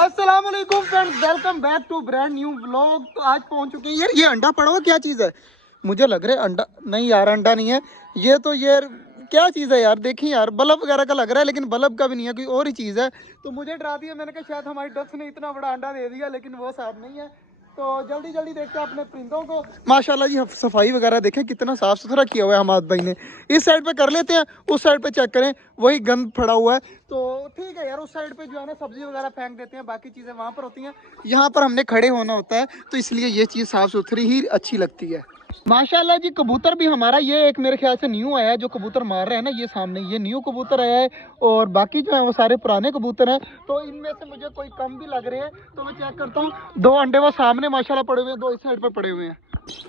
अस्सलाम वालेकुम friends, welcome back to brand new vlog. तो आज पहुंच चुके हैं यार। ये अंडा पड़ा हुआ क्या चीज़ है? मुझे लग रहा है अंडा नहीं यार, अंडा नहीं है ये तो। यार क्या चीज़ है यार? देखिए यार, बल्ब वगैरह का लग रहा है लेकिन बल्ब का भी नहीं है, कोई और ही चीज़ है। तो मुझे डरा दिया। मैंने कहा शायद हमारी डक्स ने इतना बड़ा अंडा दे दिया, लेकिन वो साहब नहीं है। तो जल्दी जल्दी देखते हैं अपने परिंदों को। माशाल्लाह जी, सफाई वगैरह देखें कितना साफ सुथरा किया हुआ है हमारे भाई ने। इस साइड पे कर लेते हैं, उस साइड पे चेक करें, वही गंद पड़ा हुआ है। तो ठीक है यार, उस साइड पे जो है ना सब्जी वगैरह फेंक देते हैं, बाकी चीज़ें वहाँ पर होती हैं। यहाँ पर हमने खड़े होना होता है, तो इसलिए ये चीज़ साफ सुथरी ही अच्छी लगती है। माशाल्लाह जी, कबूतर भी हमारा ये एक मेरे ख्याल से न्यू आया है। जो कबूतर मार रहे हैं ना, ये सामने ये न्यू कबूतर आया है, और बाकी जो है वो सारे पुराने कबूतर हैं। तो इनमें से मुझे कोई कम भी लग रहे हैं, तो मैं चेक करता हूँ। 2 अंडे वो सामने माशाल्लाह पड़े हुए हैं, 2 इस साइड पर पड़े हुए हैं।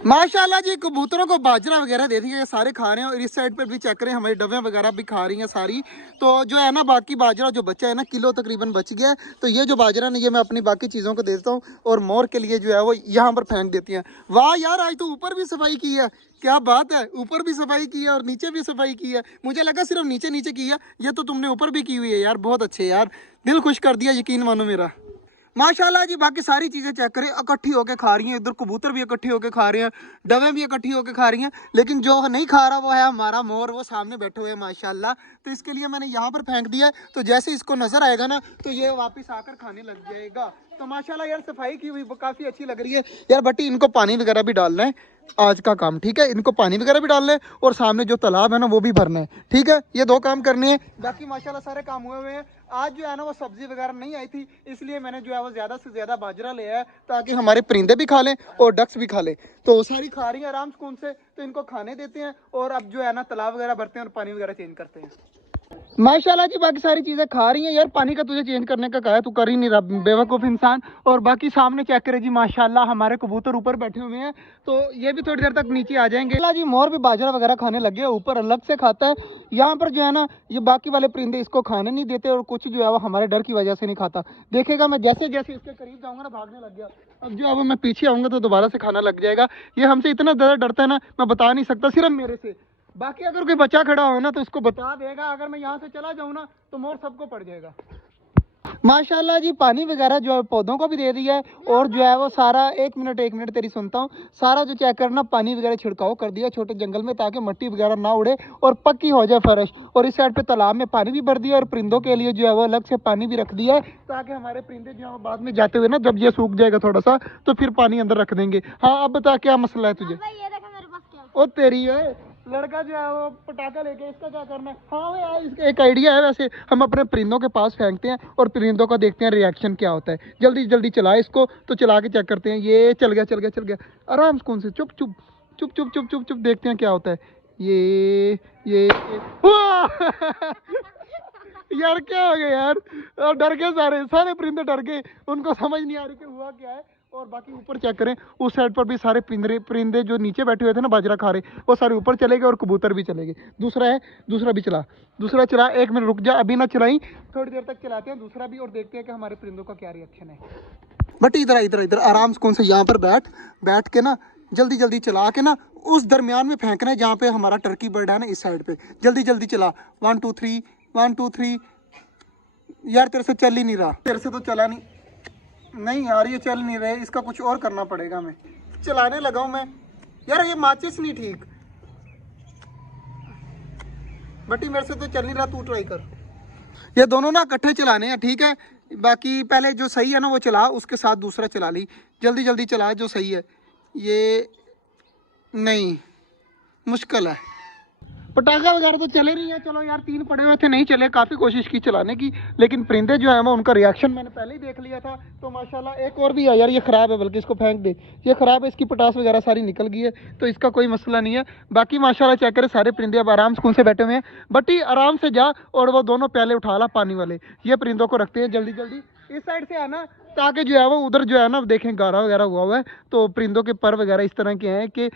माशाल्लाह जी, कबूतरों को बाजरा वगैरह दे दिए, सारे खा रहे हैं। और इस साइड पर भी चेक करें, हमारी डबे वगैरह भी खा रही हैं सारी। तो जो है ना, बाकी बाजरा जो बचा है ना, किलो तकरीबन बच गया है। तो ये जो बाजरा ना, ये मैं अपनी बाकी चीज़ों को दे देता हूँ, और मोर के लिए जो है वो यहाँ पर फेंक देती हैं। वाह यार, आज तो ऊपर भी सफाई की है, क्या बात है। ऊपर भी सफाई की है और नीचे भी सफाई की है। मुझे लगा सिर्फ नीचे नीचे की है, ये तो तुमने ऊपर भी की हुई है यार। बहुत अच्छे यार, दिल खुश कर दिया, यकीन मानो मेरा। माशाल्लाह जी, बाकी सारी चीज़ें चेक करें, इकट्ठी होकर खा रही हैं। इधर कबूतर भी इकट्ठे होकर खा रहे हैं, डवें भी इकट्ठी होकर खा रही हैं। लेकिन जो नहीं खा रहा वो है हमारा मोर, वो सामने बैठे हुए हैं माशाल्लाह। तो इसके लिए मैंने यहाँ पर फेंक दिया है, तो जैसे इसको नजर आएगा ना, तो ये वापस आकर खाने लग जाएगा। तो माशाल्लाह यार, सफाई की हुई काफ़ी अच्छी लग रही है यार। बटी, इनको पानी वगैरह भी डालना है आज का काम, ठीक है। इनको पानी वगैरह भी डालना है, और सामने जो तालाब है ना, वो भी भरना है, ठीक है। ये 2 काम करने हैं, बाकी माशाल्लाह सारे काम हुए हुए हैं। आज जो है ना, वो सब्जी वगैरह नहीं आई थी, इसलिए मैंने जो है वो ज़्यादा से ज़्यादा बाजरा लिया है, ताकि हमारे परिंदे भी खा लें और डक्स भी खा लें। तो सारी खा रही हैं आराम सुकून से, तो इनको खाने देते हैं। और अब जो है ना, तालाब वगैरह भरते हैं और पानी वगैरह चेंज करते हैं। माशाल्लाह जी, बाकी सारी चीजें खा रही हैं यार। पानी का तुझे चेंज करने का कहा है, तू कर ही नहीं रहा, बेवकूफ़ इंसान। और बाकी सामने चेक करे जी, माशाल्लाह हमारे कबूतर ऊपर बैठे हुए हैं, तो ये भी थोड़ी देर तक नीचे आ जाएंगे। माशाल्लाह जी, मोर भी बाजरा वगैरह खाने लगे, ऊपर अलग से खाता है। यहाँ पर जो है ना, ये बाकी वाले परिंदे इसको खाने नहीं देते, और कुछ जो है वो हमारे डर की वजह से नहीं खाता। देखेगा, मैं जैसे जैसे इसके करीब जाऊंगा ना, भागने लग गया। अब जो है वो मैं पीछे आऊंगा तो दोबारा से खाना लग जाएगा। ये हमसे इतना ज़्यादा डरता है ना, मैं बता नहीं सकता, सिर्फ मेरे से। बाकी अगर कोई बच्चा खड़ा हो ना, तो उसको बता देगा। अगर मैं यहाँ से चला जाऊँ ना, तो मोर सबको पड़ जाएगा। माशाल्लाह जी, पानी वगैरह जो है पौधों को भी दे दिया है, और जो है वो सारा एक मिनट तेरी सुनता हूँ। सारा जो चेक करना, पानी वगैरह छिड़काव कर दिया छोटे जंगल में, ताकि मिट्टी वगैरह ना उड़े और पक्की हो जाए फर्श। और इस साइड पे तालाब में पानी भी भर दिया, और परिंदों के लिए जो है वो अलग से पानी भी रख दिया है, ताकि हमारे परिंदे जो है वो बाद में जाते हुए ना, जब ये सूख जाएगा थोड़ा सा, तो फिर पानी अंदर रख देंगे। हाँ, अब बता क्या मसला है तुझे? ओ तेरी है, लड़का जो है वो पटाखा लेके, इसका क्या करना है? हाँ यार, इसका एक आइडिया है वैसे। हम अपने परिंदों के पास फेंकते हैं, और परिंदों का देखते हैं रिएक्शन क्या होता है। जल्दी जल्दी चला इसको, तो चला के चेक करते हैं। ये चल गया चल गया चल गया, आराम से, कौन से, चुप चुप चुप चुप चुप चुप चुप, देखते हैं क्या होता है। ये यार क्या हो गया यार? और डर गए, सारे सारे परिंदे डर गए, उनको समझ नहीं आ रही कि हुआ क्या है। और बाकी ऊपर चेक करें, उस साइड पर भी सारे परिंदे परिंदे जो नीचे बैठे हुए थे ना बाजरा खा रहे, वो सारे ऊपर चले गए, और कबूतर भी चले गए। दूसरा है, दूसरा भी चला, दूसरा चला। 1 मिनट रुक जा, अभी ना चलाई, थोड़ी देर तक चलाते हैं दूसरा भी, और देखते हैं कि हमारे परिंदों का क्या रिएक्शन है। बट इधर इधर इधर आराम से, कौन सा, यहाँ पर बैठ बैठ के ना, जल्दी जल्दी चला के ना, उस दरमियान में फेंकना है जहाँ पे हमारा टर्की बर्ड है ना, इस साइड पे। जल्दी जल्दी चला, 1 2 3, 1 2 3। यार तेरे से चल ही नहीं रहा, तेरे से तो चला नहीं। नहीं यार, ये चल नहीं रहे, इसका कुछ और करना पड़ेगा। मैं चलाने लगा हूँ मैं यार, ये माचिस नहीं ठीक। बटी मेरे से तो चल नहीं रहा, तू ट्राई कर। ये दोनों ना इकट्ठे चलाने हैं, ठीक है। बाकी पहले जो सही है ना वो चला, उसके साथ दूसरा चला ली। जल्दी जल्दी चला जो सही है। ये नहीं, मुश्किल है। पटाखा वगैरह तो चले नहीं है। चलो यार, 3 पड़े हुए थे, नहीं चले, काफ़ी कोशिश की चलाने की, लेकिन परिंदे जो है वो, उनका रिएक्शन मैंने पहले ही देख लिया था। तो माशाल्लाह एक और भी है यार, ये ख़राब है, बल्कि इसको फेंक दे। ये ख़राब है, इसकी पटास वगैरह सारी निकल गई है, तो इसका कोई मसला नहीं है। बाकी माशाल्लाह चेक करें, सारे परिंदे अब आराम सुकून से बैठे हुए हैं। बटी आराम से जा, और वो दोनों प्याले उठा ला पानी वाले, ये परिंदों को रखते हैं जल्दी जल्दी। इस साइड से आना, ताकि जो है वो उधर जो है ना, देखें गारा वगैरह हुआ है, तो परिंदों के पर वगैरह इस तरह के हैं कि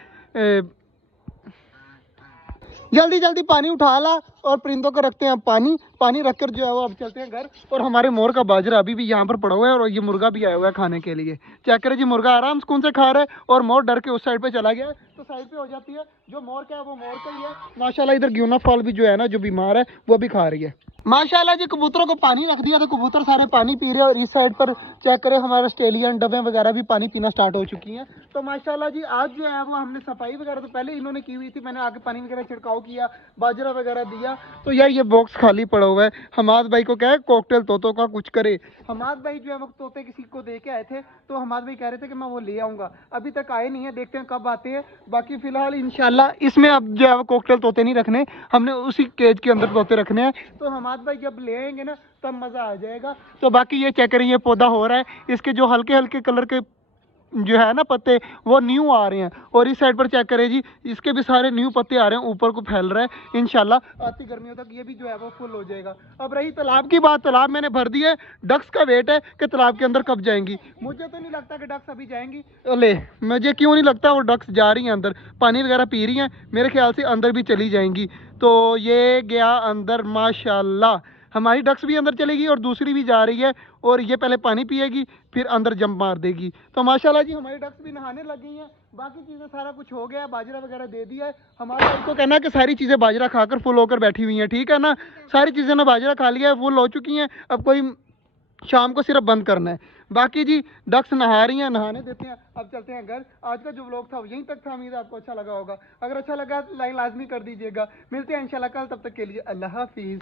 जल्दी जल्दी पानी उठा ला, और परिंदों को रखते हैं पानी, पानी रखकर जो है वो अब चलते हैं घर। और हमारे मोर का बाजरा अभी भी यहाँ पर पड़ा हुआ है और ये मुर्गा भी आया हुआ है खाने के लिए। चेक करें जी, मुर्गा आराम सुकून से खा रहा है और मोर डर के उस साइड पे चला गया है, तो साइड पे हो जाती है। जो मोर का है वो मोर का ही है माशाल्लाह। इधर ग्यूना फॉल भी जो है ना, जो बीमार है वो भी खा रही है माशाल्लाह जी। कबूतरों को पानी रख दिया तो कबूतर सारे पानी पी रहे हैं। और इस साइड पर चेक करें हमारे ऑस्ट्रेलियन डबे वगैरह भी पानी पीना स्टार्ट हो चुकी हैं। तो माशाल्लाह जी आज जो है वो हमने सफाई वगैरह तो पहले इन्होंने की हुई थी, मैंने आके पानी वगैरह छिड़काव किया, बाजरा वगैरह दिया। तो यार ये बॉक्स खाली पड़ा हुआ है। हमाद भाई को क्या है, कॉकटेल तोतों का कुछ करे। हमाद भाई जो है वो तोते किसी को दे के आए थे, तो हमाद भाई कह रहे थे कि मैं वो ले आऊँगा, अभी तक आए नहीं है, देखते हैं कब आते हैं। बाकी फिलहाल इंशाल्लाह इसमें अब जो है वो कॉकटेल तोते नहीं रखने, हमने उसी केज के अंदर तोते रखने हैं। तो हमाद भाई जब ले आएंगे ना तब मज़ा आ जाएगा। तो बाकी ये चेक करें, ये पौधा हो रहा है, इसके जो हल्के हल्के कलर के जो है ना पत्ते वो न्यू आ रहे हैं। और इस साइड पर चेक करें जी, इसके भी सारे न्यू पत्ते आ रहे हैं, ऊपर को फैल रहा है। इंशाल्लाह आती गर्मियों तक ये भी जो है वो फुल हो जाएगा। अब रही तालाब की बात, तालाब मैंने भर दिया है, डक्स का वेट है कि तालाब के अंदर कब जाएंगी। मुझे तो नहीं लगता कि डक्स अभी जाएंगी। ले, मुझे क्यों नहीं लगता, वो डक्स जा रही हैं अंदर, पानी वगैरह पी रही हैं, मेरे ख्याल से अंदर भी चली जाएंगी। तो ये गया अंदर माशाल्लाह, हमारी डक्स भी अंदर चलेगी और दूसरी भी जा रही है। और ये पहले पानी पिएगी फिर अंदर जंप मार देगी। तो माशाल्लाह जी हमारी डक्स भी नहाने लग गई हैं। बाकी चीज़ें सारा कुछ हो गया है, बाजरा वगैरह दे दिया है। हमारे भाई को कहना है कि सारी चीज़ें बाजरा खाकर फुल होकर बैठी हुई हैं, ठीक है ना। सारी चीज़ें ना बाजरा खा लिया है, फुल हो चुकी हैं। अब कोई शाम को सिर्फ बंद करना है। बाकी जी डक्स नहा रही हैं, नहाने देते हैं, अब चलते हैं घर। आज का जो व्लॉग था वो यहीं तक था, उम्मीद है आपको अच्छा लगा होगा। अगर अच्छा लगा तो लाइक लाजमी कर दीजिएगा। मिलते हैं इंशाल्लाह कल, तब तक के लिए अल्लाह हाफिज़।